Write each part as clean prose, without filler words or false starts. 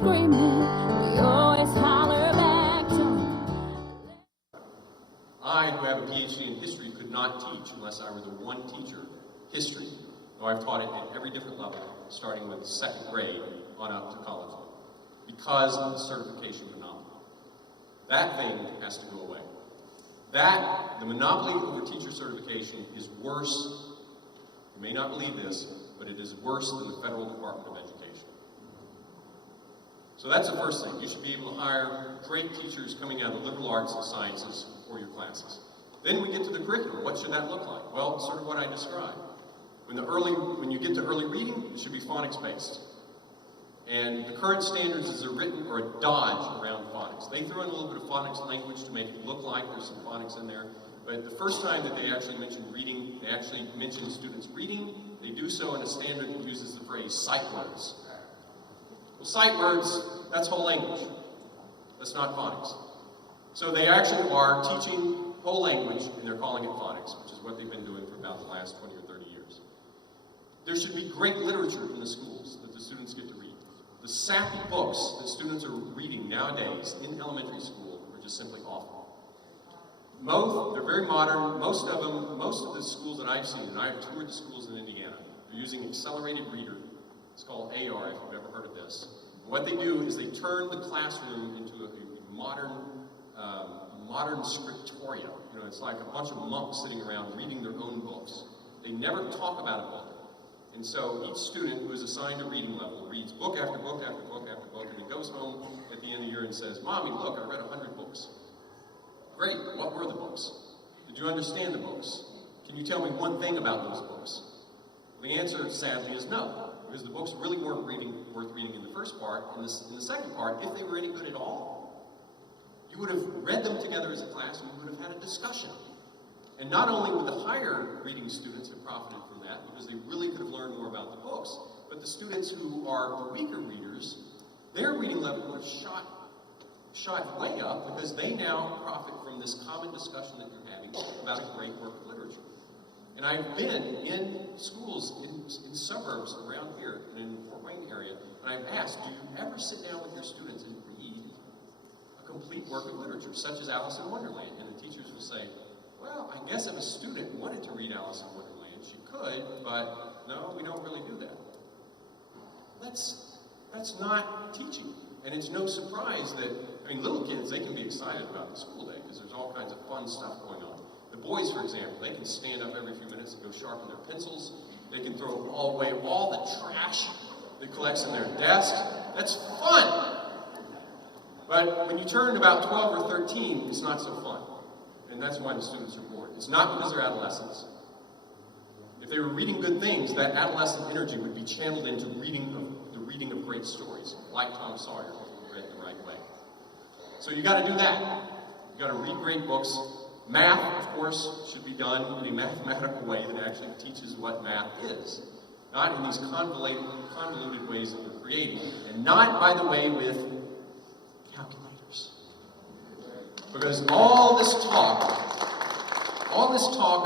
screaming, we always holler back to. I, who have a PhD in history, could not teach unless I were the one teacher, history, though I've taught it at every different level, starting with second grade on up to college level, because of the certification monopoly. That thing has to go away. The monopoly over teacher certification is worse, you may not believe this, but it is worse than the Federal Department of Education. So that's the first thing. You should be able to hire great teachers coming out of the liberal arts and sciences for your classes. Then we get to the curriculum. What should that look like? Well, it's sort of what I described. When you get to early reading, it should be phonics-based. And the current standards as they're written are a dodge around phonics. They throw in a little bit of phonics language to make it look like there's some phonics in there. But the first time that they actually mention reading, they actually mention students reading. They do so in a standard that uses the phrase sight words. Well, sight words, that's whole language. That's not phonics. So they actually are teaching whole language, and they're calling it phonics, which is what they've been doing for about the last 20 or 30 years. There should be great literature in the schools that the students get to read. The sappy books that students are reading nowadays in elementary school are just simply awful. They're very modern. Most of the schools that I've seen, and I've toured the schools in Indiana, they're using accelerated reader. It's called AR, if you've ever heard of this. And what they do is they turn the classroom into a modern scriptorium. You know, it's like a bunch of monks sitting around reading their own books. They never talk about a book. And so each student who is assigned a reading level reads book after book after book after book, and then goes home at the end of the year and says, "Mommy, look, I read 100 books. Great, what were the books? Did you understand the books? Can you tell me one thing about those books?" The answer, sadly, is no, because the books really weren't worth reading in the first part. In the second part, if they were any good at all, you would have read them together as a class, and you would have had a discussion. And not only would the higher reading students have profited from that, because they really could have learned more about the books, but the students who are the weaker readers, their reading level was shot way up, because they now profit from this common discussion that you're having about a great work of literature. And I've been in schools in suburbs around here, and in the Fort Wayne area, and I've asked, do you ever sit down with your students and read a complete work of literature, such as Alice in Wonderland? And the teachers will say, well, I guess if a student wanted to read Alice in Wonderland, she could, but no, we don't really do that. That's not teaching. And it's no surprise that, little kids, they can be excited about the school day because there's all kinds of fun stuff going on. The boys, for example, they can stand up every few minutes and go sharpen their pencils. They can throw away all the trash that collects in their desk. That's fun. But when you turn about 12 or 13, it's not so fun. And that's why the students are bored. It's not because they're adolescents. If they were reading good things, that adolescent energy would be channeled into the reading of great stories, like Tom Sawyer, if read the right way. So you got to do that. You got to read great books. Math, of course, should be done in a mathematical way that actually teaches what math is. Not in these convoluted ways that we're creating, and not, by the way, with calculators. Because all this talk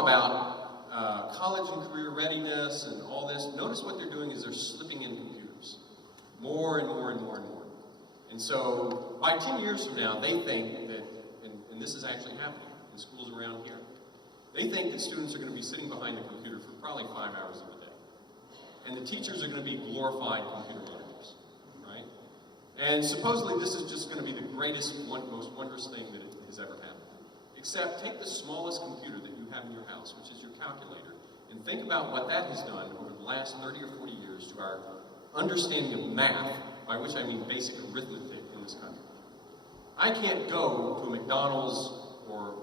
about college and career readiness and all this, notice what they're doing is they're slipping in computers. More and more and more and more. And so, by 10 years from now, they think that, and this is actually happening in schools around here, they think that students are going to be sitting behind the computer for probably 5 hours of the day. And the teachers are going to be glorified computer learners, right? And supposedly this is just going to be the greatest, most wondrous thing that has ever happened. Except take the smallest computer that you have in your house, which is your calculator, and think about what that has done over the last 30 or 40 years to our understanding of math, by which I mean basic arithmetic in this country. I can't go to a McDonald's or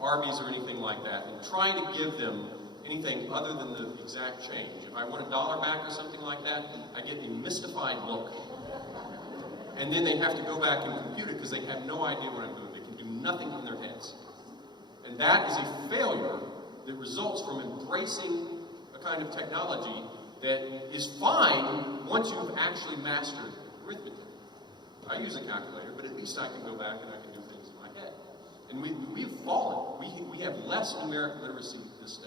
Arby's or anything like that and try to give them anything other than the exact change. If I want $1 back or something like that, I get a mystified look. And then they have to go back and compute it because they have no idea what I'm doing. They can do nothing in their heads. And that is a failure that results from embracing a kind of technology that is fine once you've actually mastered arithmetic. I use a calculator, but at least I can go back and I can do things in my head. And we've fallen. We have less numeric literacy these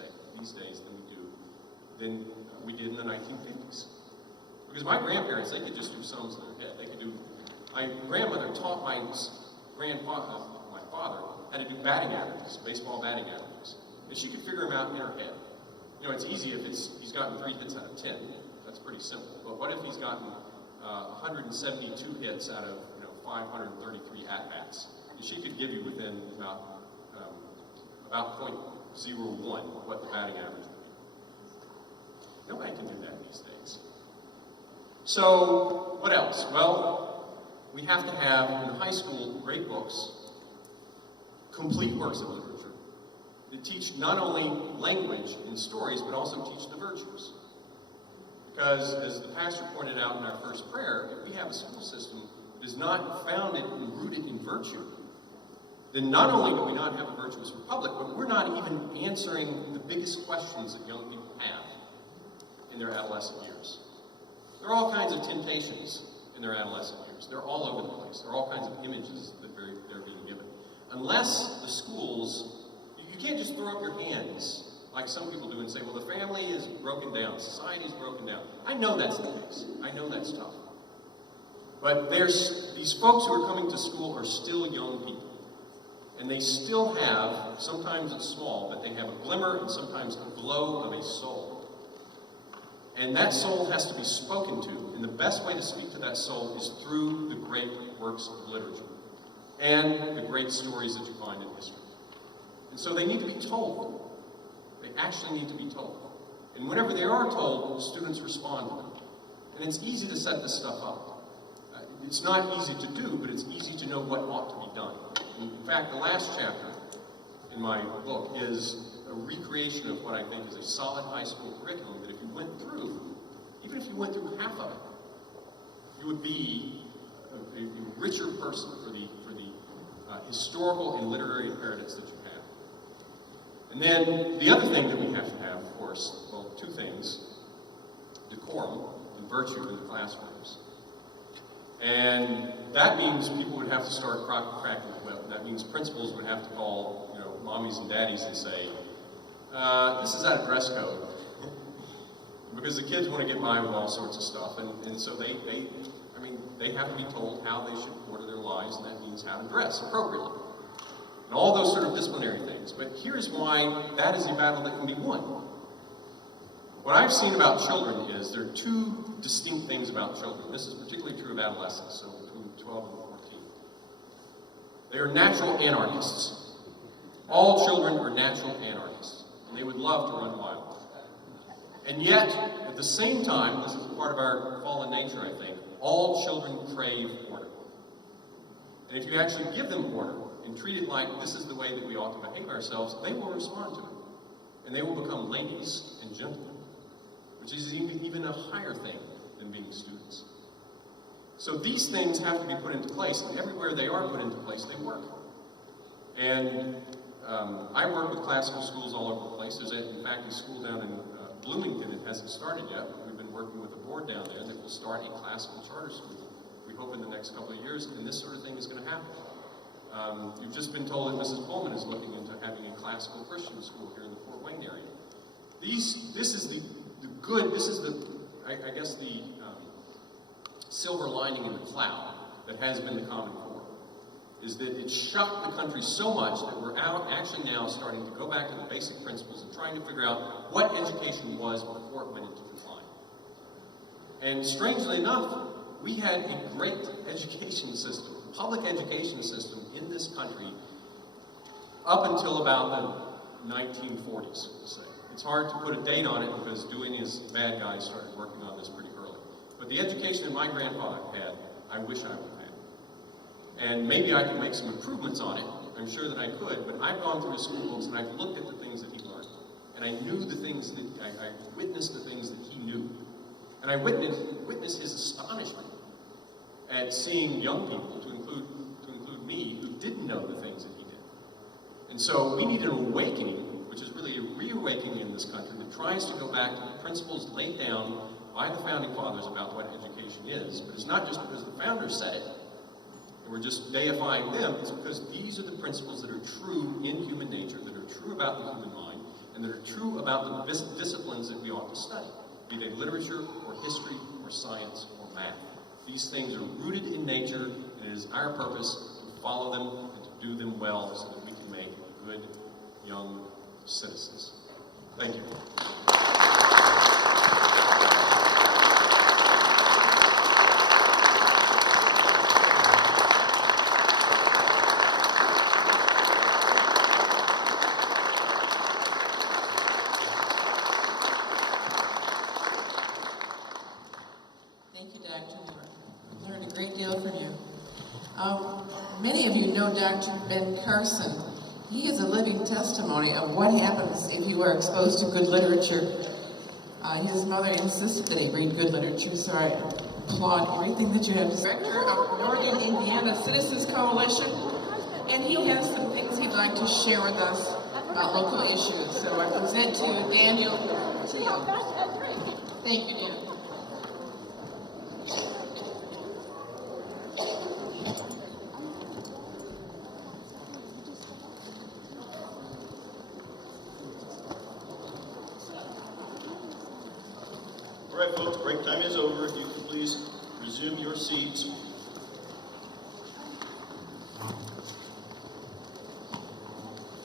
days than we did in the 1950s. Because my grandparents, they could just do sums in their head. They could do My grandmother taught my father how to do batting averages, baseball batting averages. And she could figure them out in her head. You know, it's easy if he's gotten 3 hits out of 10. That's pretty simple. But what if he's gotten 172 hits out of 533 at-bats? And she could give you within about .01 what the batting average would be. Nobody can do that these days. So, what else? Well, we have to have, in high school, great books, complete works of literature, that teach not only language and stories, but also teach the virtues. Because, as the pastor pointed out in our first prayer, if we have a school system that is not founded and rooted in virtue, then not only do we not have a virtuous republic, but we're not even answering the biggest questions that young people have in their adolescent years. There are all kinds of temptations in their adolescent years. They're all over the place. There are all kinds of images that they're being given. Unless the schools, you can't just throw up your hands like some people do and say, well, the family is broken down, society is broken down. I know that's the case. I know that's tough. But these folks who are coming to school are still young people. And they still have, sometimes it's small, but they have a glimmer and sometimes a glow of a soul. And that soul has to be spoken to. And the best way to speak to that soul is through the great works of literature and the great stories that you find in history. And so they need to be told. They actually need to be told. And whenever they are told, the students respond to them. And it's easy to set this stuff up. It's not easy to do, but it's easy to know what ought to be done. In fact, the last chapter in my book is a recreation of what I think is a solid high school curriculum that if you went through, even if you went through half of it, you would be a richer person for the historical and literary inheritance that you have. And then the other thing that we have to have, of course, well, 2 things: decorum and virtue in the classrooms. And that means people would have to start cracking the whip. That means principals would have to call, mommies and daddies and say, this is out of dress code. Because the kids want to get by with all sorts of stuff. And so they have to be told how they should order their lives, and that means how to dress appropriately. And all those sort of disciplinary things. But here's why that is a battle that can be won. What I've seen about children is there are 2 distinct things about children. This is particularly true of adolescents, so between 12 and 14. They are natural anarchists. All children are natural anarchists, and they would love to run wild. And yet, at the same time, this is part of our fallen nature, I think, all children crave order. And if you actually give them order and treat it like this is the way that we ought to behave ourselves, they will respond to it. And they will become ladies and gentlemen, which is even a higher thing than being students. So these things have to be put into place, and everywhere they are put into place, they work. And I work with classical schools all over the place. There's, in fact, a school down in Bloomington. It hasn't started yet, but we've been working with a board down there that will start a classical charter school. We hope in the next couple of years, and this sort of thing is going to happen. You've just been told that Mrs. Pullman is looking into having a classical Christian school here in the Fort Wayne area. This is the good, this is I guess the silver lining in the cloud that has been the Common Core, is that it shocked the country so much that we're actually now starting to go back to the basic principles and trying to figure out what education was before it went into decline. And strangely enough, we had a great education system, public education system in this country up until about the 1940s, we'll say. It's hard to put a date on it because Dewey and his bad guys started working on this pretty early. But the education that my grandfather had, I wish I would have had. And maybe I could make some improvements on it. I'm sure that I could, but I've gone through his school books and I've looked at the things that he learned. And I knew the things that, I witnessed the things that he knew. And I witnessed his astonishment at seeing young people, to include me, who didn't know the things that he did. And so we need an awakening, which is really a reawakening in this country that tries to go back to the principles laid down by the Founding Fathers about what education is. But it's not just because the founders said it, and we're just deifying them. It's because these are the principles that are true in human nature, that are true about the human mind, and that are true about the disciplines that we ought to study, be they literature, or history, or science, or math. These things are rooted in nature, and it is our purpose to follow them and to do them well so that we can make good young citizens. Thank you. Thank you, Dr. Moore. Learned a great deal from you. Many of you know Dr. Ben Carson. He is a living testimony of what happens if you are exposed to good literature. His mother insisted that he read good literature, so I applaud everything that you have. Director of Northern Indiana Citizens Coalition, and he has some things he'd like to share with us about local issues. So I present to you Daniel. Thank you, Dan. All right, folks, break time is over. If you could please resume your seats.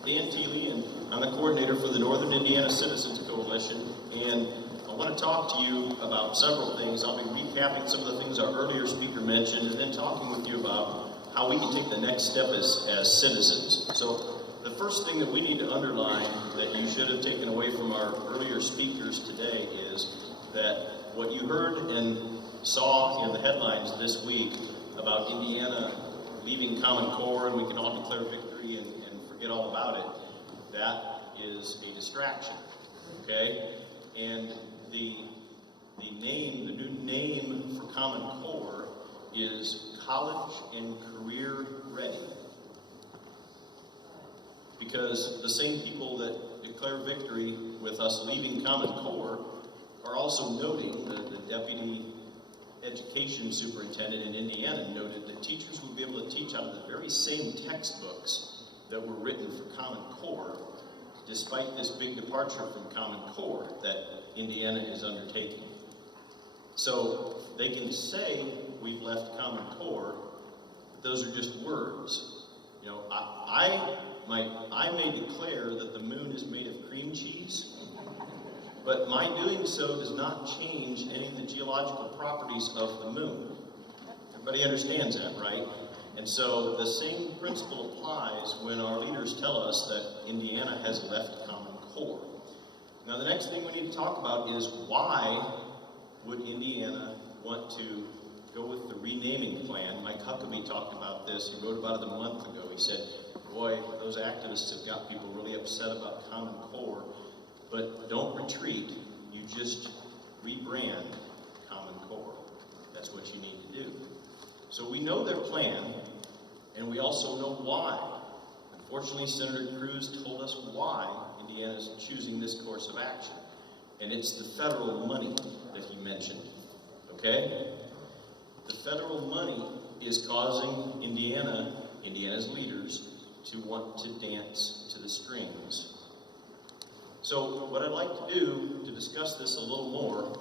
Dan Teeley, and I'm the coordinator for the Northern Indiana Citizens Coalition, and I want to talk to you about several things. I'll be recapping some of the things our earlier speaker mentioned, and then talking with you about how we can take the next step as citizens. So the first thing that we need to underline that you should have taken away from our earlier speakers today is that what you heard and saw in the headlines this week about Indiana leaving Common Core and we can all declare victory and forget all about it, that is a distraction, okay? And the new name for Common Core is College and Career Ready. Because the same people that declare victory with us leaving Common Core are also noting, the Deputy Education Superintendent in Indiana noted that teachers will be able to teach out of the very same textbooks that were written for Common Core, despite this big departure from Common Core that Indiana is undertaking. So they can say we've left Common Core, but those are just words. You know, I may declare that the moon is made of cream cheese, but my doing so does not change any of the geological properties of the moon. Everybody understands that, right? And so the same principle applies when our leaders tell us that Indiana has left Common Core. Now, the next thing we need to talk about is why would Indiana want to go with the renaming plan? Mike Huckabee talked about this. He wrote about it a month ago. He said, boy, those activists have got people really upset about Common Core. But don't retreat, you just rebrand Common Core. That's what you need to do. So we know their plan, and we also know why. Unfortunately, Senator Cruz told us why Indiana is choosing this course of action. And it's the federal money that he mentioned, okay? The federal money is causing Indiana's leaders to want to dance to the strings. So what I'd like to do to discuss this a little more,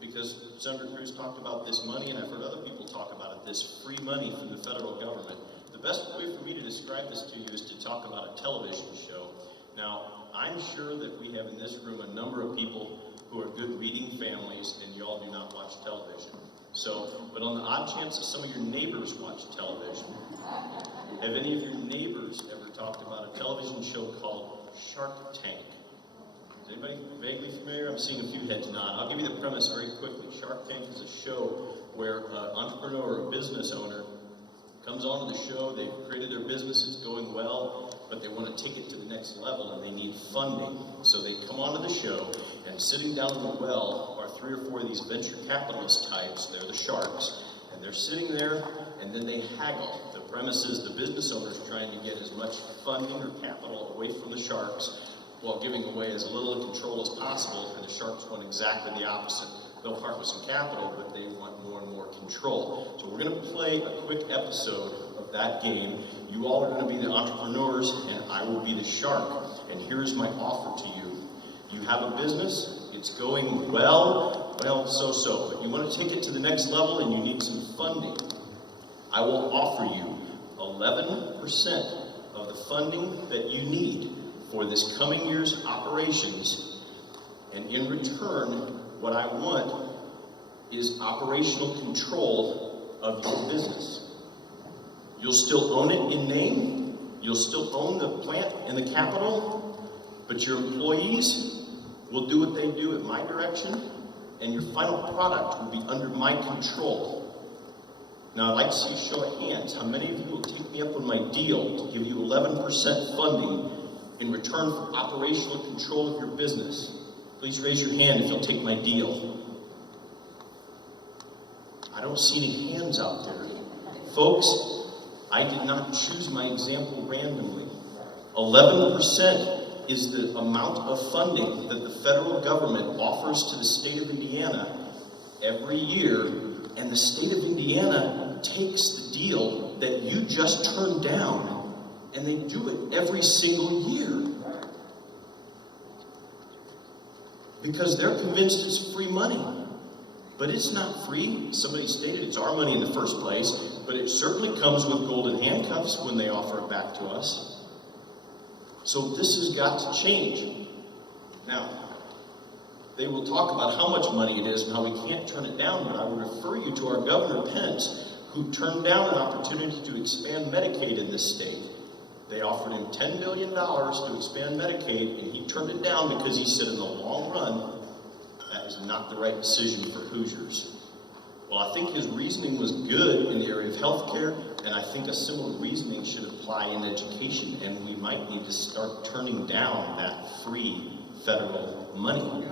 because Senator Cruz talked about this money, and I've heard other people talk about it, this free money from the federal government. The best way for me to describe this to you is to talk about a television show. Now, I'm sure that we have in this room a number of people who are good reading families, and you all do not watch television. So, but on the odd chance that some of your neighbors watch television, have any of your neighbors ever talked about a television show called Shark Tank? Is anybody vaguely familiar? I'm seeing a few heads nod. I'll give you the premise very quickly. Shark Tank is a show where an entrepreneur or a business owner comes onto the show, they've created their business, it's going well, but they want to take it to the next level and they need funding. So they come onto the show, and sitting down in the well are 3 or 4 of these venture capitalist types. They're the sharks, and they're sitting there, and then they haggle. The premise is the business owner's trying to get as much funding or capital away from the sharks while giving away as little control as possible, and the sharks want exactly the opposite. They'll part with some capital, but they want more and more control. So we're going to play a quick episode of that game. You all are going to be the entrepreneurs, and I will be the shark. And here's my offer to you. You have a business, it's it's going well, so. But you want to take it to the next level and you need some funding. I will offer you 11% of the funding that you need for this coming year's operations. And in return, what I want is operational control of your business. You'll still own it in name, you'll still own the plant and the capital, but your employees will do what they do at my direction, and your final product will be under my control. Now, I'd like to see a show of hands. How many of you will take me up on my deal to give you 11% funding in return for operational control of your business? Please raise your hand if you'll take my deal. I don't see any hands out there. Folks, I did not choose my example randomly. 11% is the amount of funding that the federal government offers to the state of Indiana every year, and the state of Indiana takes the deal that you just turned down, and they do it every single year. Because they're convinced it's free money. But it's not free. Somebody stated it's our money in the first place, but it certainly comes with golden handcuffs when they offer it back to us. So this has got to change. Now, they will talk about how much money it is and how we can't turn it down, but I would refer you to our Governor Pence, who turned down an opportunity to expand Medicaid in this state. They offered him $10 billion to expand Medicaid, and he turned it down because he said in the long run, that is not the right decision for Hoosiers. Well, I think his reasoning was good in the area of healthcare, and I think a similar reasoning should apply in education, and we might need to start turning down that free federal money.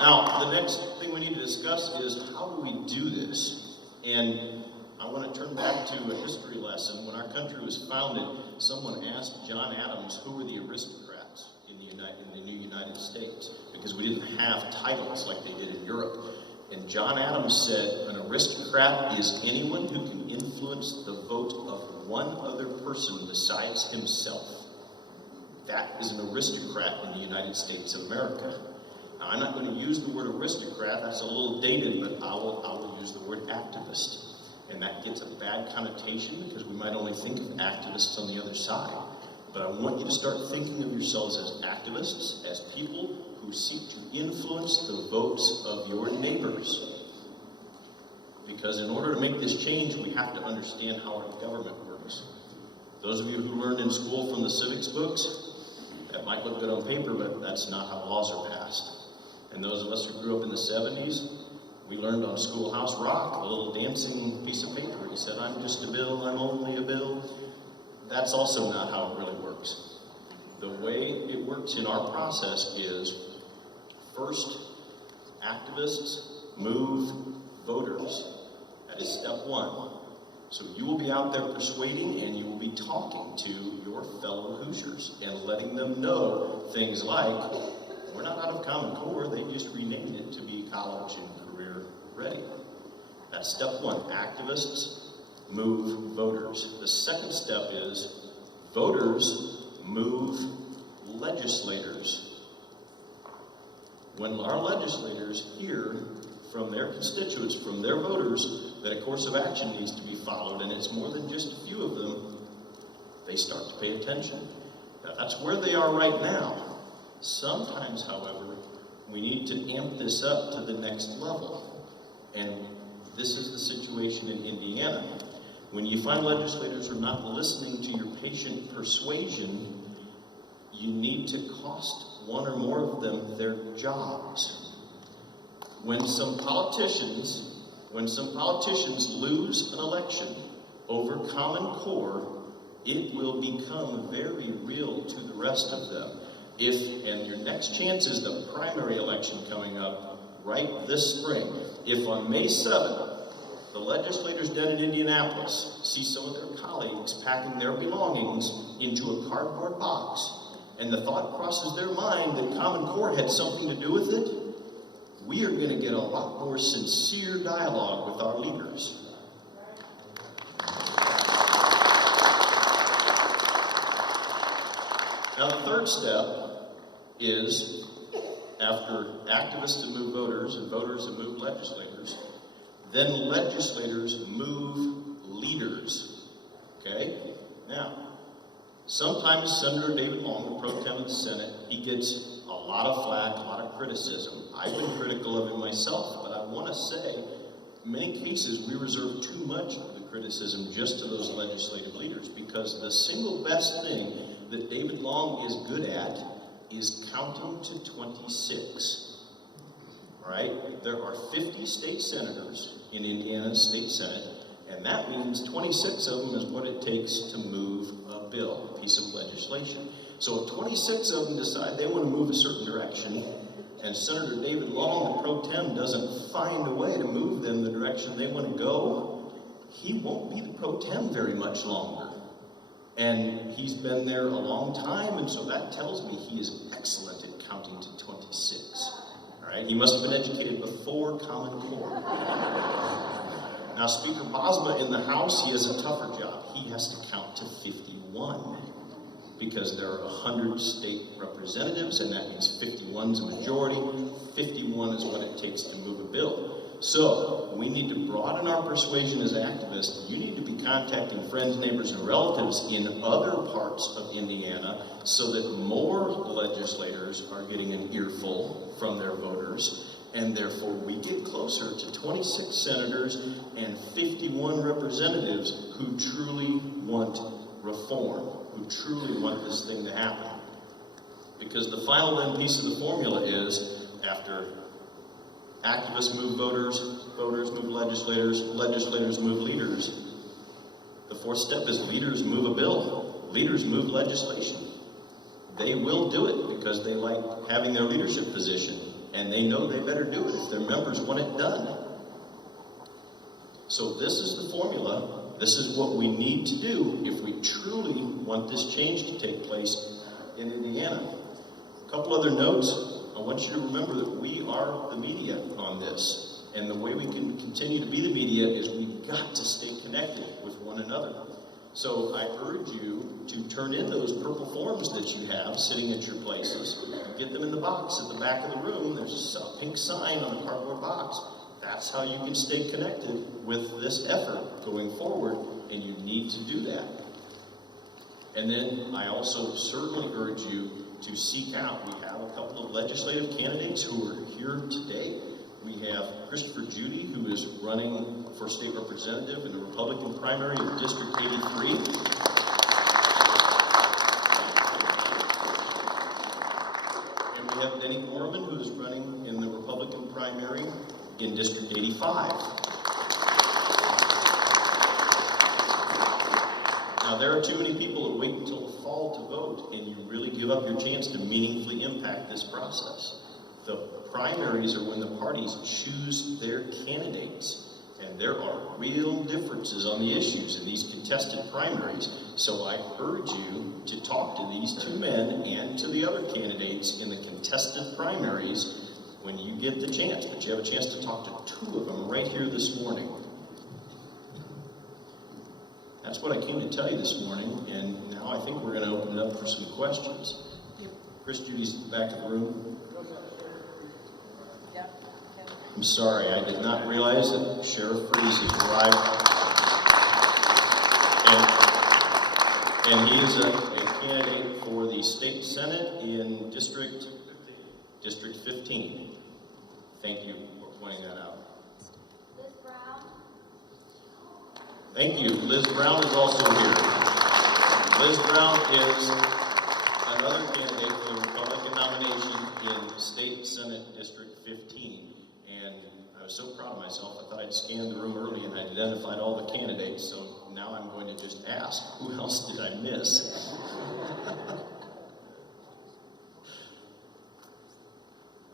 Now, the next thing we need to discuss is how do we do this? And I want to turn back to a history lesson. When our country was founded, someone asked John Adams who were the aristocrats in the new United States, because we didn't have titles like they did in Europe. And John Adams said, an aristocrat is anyone who can influence the vote of one other person besides himself. That is an aristocrat in the United States of America. Now, I'm not going to use the word aristocrat, that's a little dated, but I will use the word activist. And that gets a bad connotation because we might only think of activists on the other side. But I want you to start thinking of yourselves as activists, as people who seek to influence the votes of your neighbors. Because in order to make this change, we have to understand how our government works. Those of you who learned in school from the civics books, that might look good on paper, but that's not how laws are passed. And those of us who grew up in the 70s, we learned on Schoolhouse Rock, a little dancing piece of paper. He said, I'm just a bill, I'm only a bill. That's also not how it really works. The way it works in our process is, first, activists move voters. That is step one. So you will be out there persuading and you will be talking to your fellow Hoosiers and letting them know things like, we're not out of Common Core, they just renamed it to be college and career ready. That's step one. Activists move voters. The second step is voters move legislators. When our legislators hear from their constituents, from their voters, that a course of action needs to be followed, and it's more than just a few of them, they start to pay attention. Now, that's where they are right now. Sometimes, however, we need to amp this up to the next level. And this is the situation in Indiana. When you find legislators are not listening to your patient persuasion, you need to cost one or more of them their jobs. When some politicians lose an election over Common Core, it will become very real to the rest of them. And your next chance is the primary election coming up right this spring. If on May 7th, the legislators down in Indianapolis see some of their colleagues packing their belongings into a cardboard box, and the thought crosses their mind that Common Core had something to do with it, we are going to get a lot more sincere dialogue with our leaders. Now, the third step is, after activists have moved voters and voters have moved legislators, then legislators move leaders. Okay? Now, sometimes Senator David Long, the pro tem of the Senate, he gets a lot of flack, a lot of criticism. I've been critical of him myself, but I want to say, in many cases, we reserve too much of the criticism just to those legislative leaders, because the single best thing that David Long is good at is counting to 26. All right? There are 50 state senators in Indiana's state senate, and that means 26 of them is what it takes to move a bill, a piece of legislation. So if 26 of them decide they want to move a certain direction, and Senator David Long, the pro tem, doesn't find a way to move them the direction they want to go, he won't be the pro tem very much longer. And he's been there a long time, and so that tells me he is excellent at counting to 26. All right? He must have been educated before Common Core. Now, Speaker Bosma in the House, he has a tougher job. He has to count to 51, because there are 100 state representatives, and that means 51 is a majority. 51 is what it takes to move a bill. So, we need to broaden our persuasion as activists. You need to be contacting friends, neighbors, and relatives in other parts of Indiana so that more legislators are getting an earful from their voters, and therefore we get closer to 26 senators and 51 representatives who truly want reform, who truly want this thing to happen. Because the final then piece of the formula is, after activists move voters, voters move legislators, legislators move leaders, the fourth step is leaders move a bill, leaders move legislation. They will do it because they like having their leadership position, and they know they better do it if their members want it done. So this is the formula. This is what we need to do if we truly want this change to take place in Indiana. A couple other notes. I want you to remember that we are the media on this. And the way we can continue to be the media is we've got to stay connected with one another. So I urge you to turn in those purple forms that you have sitting at your places. Get them in the box at the back of the room. There's a pink sign on the cardboard box. That's how you can stay connected with this effort going forward, and you need to do that. And then I also certainly urge you to seek out. We have a couple of legislative candidates who are here today. We have Christopher Judy, who is running for state representative in the Republican primary of District 83. And we have Denny Gorman, who is running in the Republican primary in District 85. Now, there are too many people that wait until the fall to vote, and you really give up your chance to meaningfully impact this process. The primaries are when the parties choose their candidates, and there are real differences on the issues in these contested primaries. So I urge you to talk to these two men and to the other candidates in the contested primaries when you get the chance. But you have a chance to talk to two of them right here this morning. That's what I came to tell you this morning, and now I think we're going to open it up for some questions. Chris Judy's in the back of the room. I'm sorry, I did not realize that Sheriff Freeze has arrived. And he is a candidate for the state senate in District 15. Thank you for pointing that out. Liz Brown. Thank you. Liz Brown is also here. Liz Brown is another candidate for the Republican nomination in State Senate District 15. And I was so proud of myself, I thought I'd scanned the room early and I identified all the candidates, so now I'm going to just ask, who else did I miss?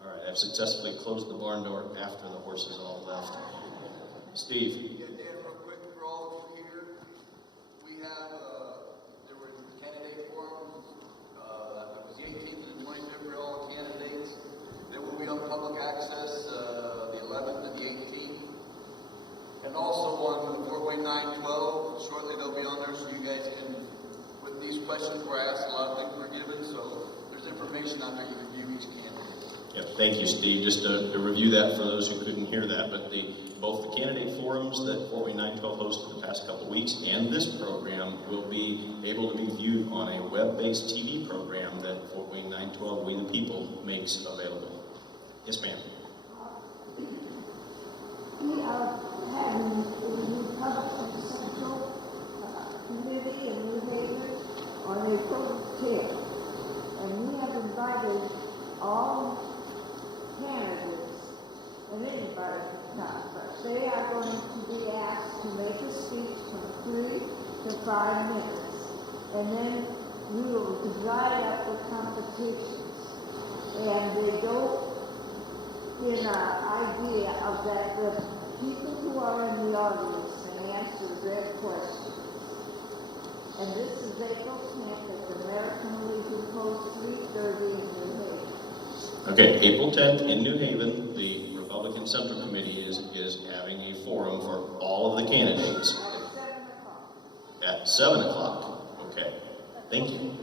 All right, I've successfully closed the barn door after the horses all left. Steve. Yeah, Dan, real quick for all of you here, we have, there were candidate forums, it was the 18th and the 25th for all the candidates. They will be on public access, the 11th and the 18th. And also on the 4.912, shortly they'll be on there so you guys can, with these questions were asked, a lot of things were given, so there's information on there you can view each candidate. Yep, thank you, Steve. Just to review that for those who couldn't hear that, but both the candidate forums that Fort Wayne 912 hosted the past couple of weeks and this program will be able to be viewed on a web-based TV program that Fort Wayne 912, We the People, makes available. Yes, ma'am. We are having the Republican Central Committee in New Haven on April 10th. And we have invited all candidates and anybody from conference. They are going to be asked to make a speech from 3 to 5 minutes. And then we will divide up the competitions. And they don't get an idea of that the people who are in the audience can answer their questions. And this is April 10th at the American Legion Post 330 in New Haven. Okay, April 10th in New Haven, the Republican Central Committee is having a forum for all of the candidates. At 7 o'clock. At 7 o'clock. Okay, thank you.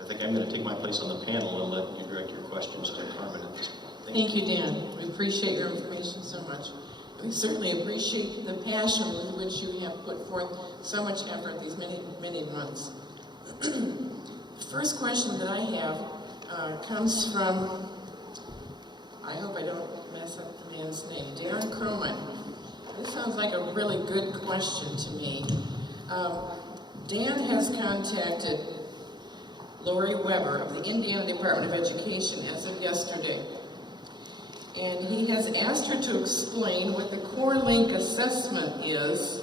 I think I'm going to take my place on the panel and let you direct your questions to Carmen at this point. Thank you, Dan. We appreciate your information so much. We certainly appreciate the passion with which you have put forth so much effort these many, many months. The first question that I have comes from, I hope I don't mess up the man's name, Darren Croman. This sounds like a really good question to me. Dan has contacted Lori Weber of the Indiana Department of Education as of yesterday. And he has asked her to explain what the Core Link assessment is,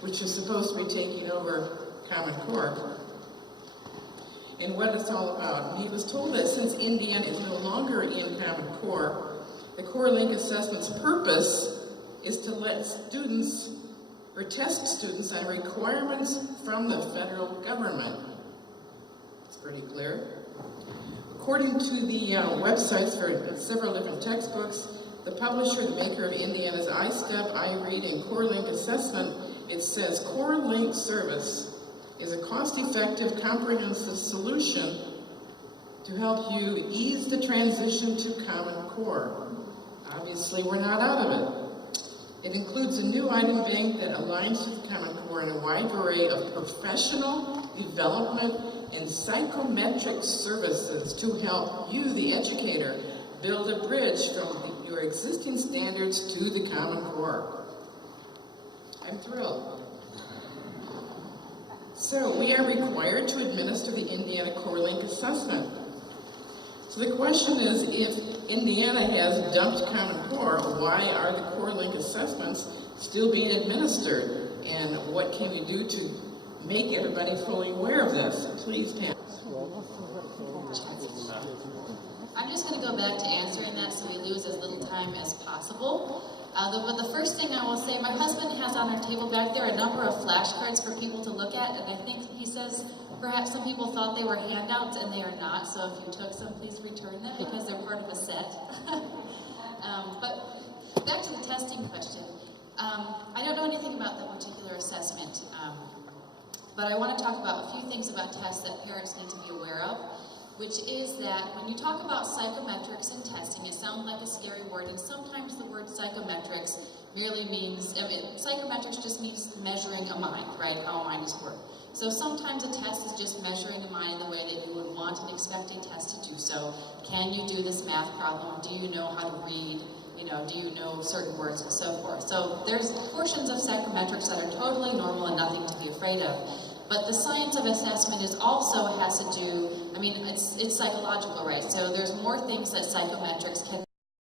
which is supposed to be taking over Common Core, and what it's all about. And he was told that since Indiana is no longer in Common Core, the Core Link assessment's purpose is to let students, or test students on requirements from the federal government. It's pretty clear. According to the websites for several different textbooks, the publisher, the maker of Indiana's iStep, iRead, and Core Link assessment, it says Core Link service is a cost-effective, comprehensive solution to help you ease the transition to Common Core. Obviously, we're not out of it. It includes a new item bank that aligns with Common Core in a wide array of professional development and psychometric services to help you, the educator, build a bridge from your existing standards to the Common Core. I'm thrilled. So we are required to administer the Indiana Core Link assessment. So the question is, if Indiana has dumped Common Core, why are the Core Link assessments still being administered? And what can we do to make everybody fully aware of this? Please, Pam. I'm just going to go back to answering that so we lose as little time as possible. But the first thing I will say, my husband has on our table back there a number of flashcards for people to look at, and I think he says perhaps some people thought they were handouts, and they are not, so if you took some, please return them because they're part of a set. But back to the testing question. I don't know anything about the particular assessment, but I want to talk about a few things about tests that parents need to be aware of, which is that when you talk about psychometrics and testing, it sounds like a scary word, and sometimes the word psychometrics merely means, psychometrics just means measuring a mind, right, how a mind is worked. So sometimes a test is just measuring a mind in the way that you would want and expect a test to do so. Can you do this math problem? Do you know how to read? Do you know certain words and so forth? So there's portions of psychometrics that are totally normal and nothing to be afraid of. But the science of assessment is also has to do, it's psychological, right? So there's more things that psychometrics can